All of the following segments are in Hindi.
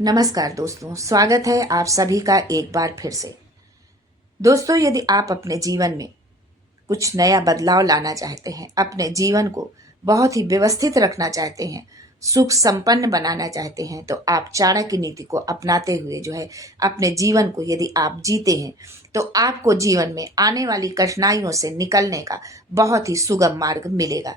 नमस्कार दोस्तों, स्वागत है आप सभी का एक बार फिर से। दोस्तों, यदि आप अपने जीवन में कुछ नया बदलाव लाना चाहते हैं, अपने जीवन को बहुत ही व्यवस्थित रखना चाहते हैं, सुख संपन्न बनाना चाहते हैं, तो आप चाणक्य नीति को अपनाते हुए अपने जीवन को यदि आप जीते हैं तो आपको जीवन में आने वाली कठिनाइयों से निकलने का बहुत ही सुगम मार्ग मिलेगा।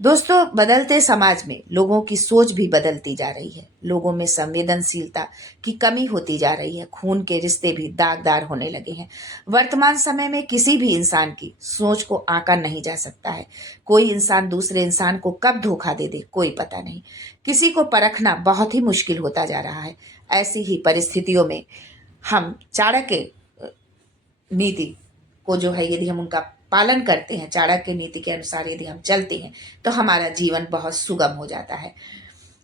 दोस्तों, बदलते समाज में लोगों की सोच भी बदलती जा रही है। लोगों में संवेदनशीलता की कमी होती जा रही है। खून के रिश्ते भी दागदार होने लगे हैं। वर्तमान समय में किसी भी इंसान की सोच को आंका नहीं जा सकता है। कोई इंसान दूसरे इंसान को कब धोखा दे दे कोई पता नहीं। किसी को परखना बहुत ही मुश्किल होता जा रहा है। ऐसी ही परिस्थितियों में हम चाणक्य नीति को यदि हम उनका पालन करते हैं, चाणक्य नीति के अनुसार यदि हम चलते हैं, तो हमारा जीवन बहुत सुगम हो जाता है।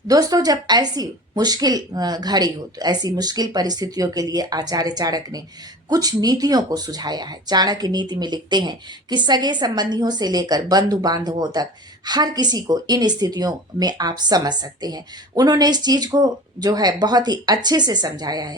दोस्तों, जब ऐसी मुश्किल घड़ी हो, तो ऐसी मुश्किल परिस्थितियों के लिए आचार्य चाणक्य ने कुछ नीतियों को सुझाया है। चाणक्य नीति में लिखते हैं कि सगे संबंधियों से लेकर बंधु बांधवों तक हर किसी को इन स्थितियों में आप समझ सकते हैं। उन्होंने इस चीज को बहुत ही अच्छे से समझाया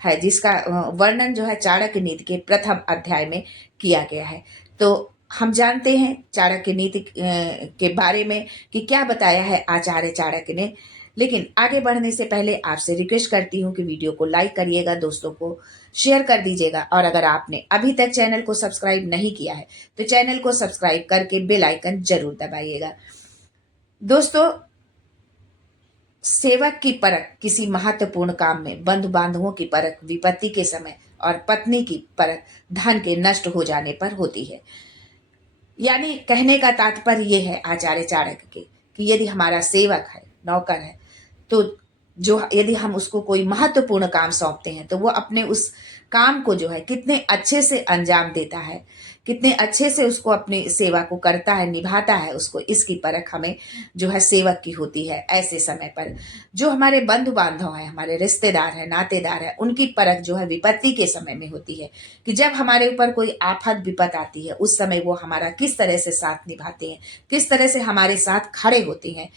है जिसका वर्णन चाणक्य नीति के प्रथम अध्याय में किया गया है। तो हम जानते हैं चाणक्य नीति के बारे में कि क्या बताया है आचार्य चाणक्य ने। लेकिन आगे बढ़ने से पहले आपसे रिक्वेस्ट करती हूँ कि वीडियो को लाइक करिएगा, दोस्तों को शेयर कर दीजिएगा, और अगर आपने अभी तक चैनल को सब्सक्राइब नहीं किया है तो चैनल को सब्सक्राइब करके बेल आइकन जरूर दबाइएगा। दोस्तों, सेवक की परख किसी महत्वपूर्ण काम में, बंधु बांधवों की परख विपत्ति के समय, और पत्नी की परख धन के नष्ट हो जाने पर होती है। यानी कहने का तात्पर्य यह है आचार्य चाणक्य के कि यदि हमारा सेवक है, नौकर है, तो यदि हम उसको कोई महत्वपूर्ण काम सौंपते हैं तो वो अपने उस काम को कितने अच्छे से अंजाम देता है, कितने अच्छे से उसको अपनी सेवा को करता है, निभाता है, उसको इसकी परख हमें सेवक की होती है। ऐसे समय पर जो हमारे बंधु बांधव हैं, हमारे रिश्तेदार हैं, नातेदार हैं, उनकी परख विपत्ति के समय में होती है कि जब हमारे ऊपर कोई आफत विपत आती है, उस समय वो हमारा किस तरह से साथ निभाते हैं, किस तरह से हमारे साथ खड़े होते हैं।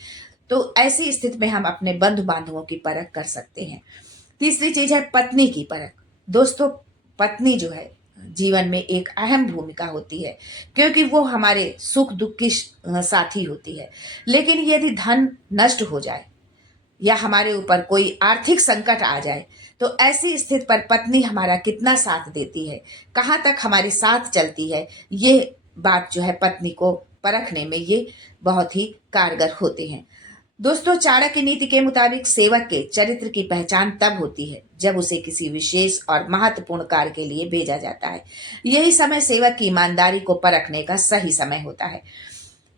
तो ऐसी स्थिति में हम अपने बंधु बांधवों की परख कर सकते हैं। तीसरी चीज है पत्नी की परख। दोस्तों, पत्नी जीवन में एक अहम भूमिका होती है, क्योंकि वो हमारे सुख दुख की साथी होती है। लेकिन यदि धन नष्ट हो जाए या हमारे ऊपर कोई आर्थिक संकट आ जाए, तो ऐसी स्थिति पर पत्नी हमारा कितना साथ देती है, कहाँ तक हमारे साथ चलती है, ये बात पत्नी को परखने में ये बहुत ही कारगर होते हैं। दोस्तों, चाणक्य नीति के मुताबिक सेवक के चरित्र की पहचान तब होती है जब उसे किसी विशेष और महत्वपूर्ण कार्य के लिए भेजा जाता है। यही समय सेवक की ईमानदारी को परखने का सही समय होता है।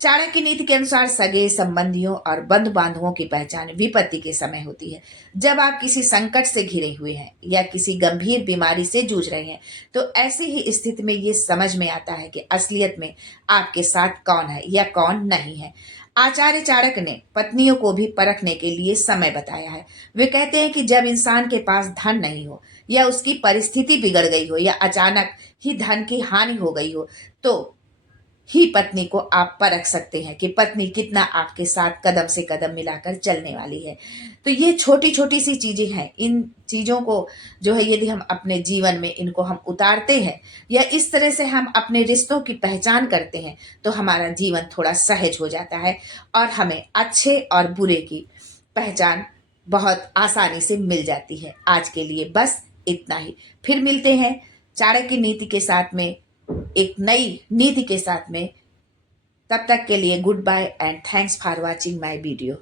चाणक्य नीति के अनुसार सगे संबंधियों और बंधु बांधवों की पहचान विपत्ति के समय होती है। जब आप किसी संकट से घिरे हुए हैं या किसी गंभीर बीमारी से जूझ रहे हैं, तो ऐसी ही स्थिति में ये समझ में आता है कि असलियत में आपके साथ कौन है या कौन नहीं है। आचार्य चाणक्य ने पत्नियों को भी परखने के लिए समय बताया है। वे कहते हैं कि जब इंसान के पास धन नहीं हो, या उसकी परिस्थिति बिगड़ गई हो, या अचानक ही धन की हानि हो गई हो, तो ही पत्नी को आप परख सकते हैं कि पत्नी कितना आपके साथ कदम से कदम मिलाकर चलने वाली है। तो ये छोटी छोटी सी चीजें हैं। इन चीजों को यदि हम अपने जीवन में इनको हम उतारते हैं, या इस तरह से हम अपने रिश्तों की पहचान करते हैं, तो हमारा जीवन थोड़ा सहज हो जाता है और हमें अच्छे और बुरे की पहचान बहुत आसानी से मिल जाती है। आज के लिए बस इतना ही। फिर मिलते हैं चाणक्य नीति के साथ में, एक नई नीति के साथ में। तब तक के लिए good bye and thanks for watching my video.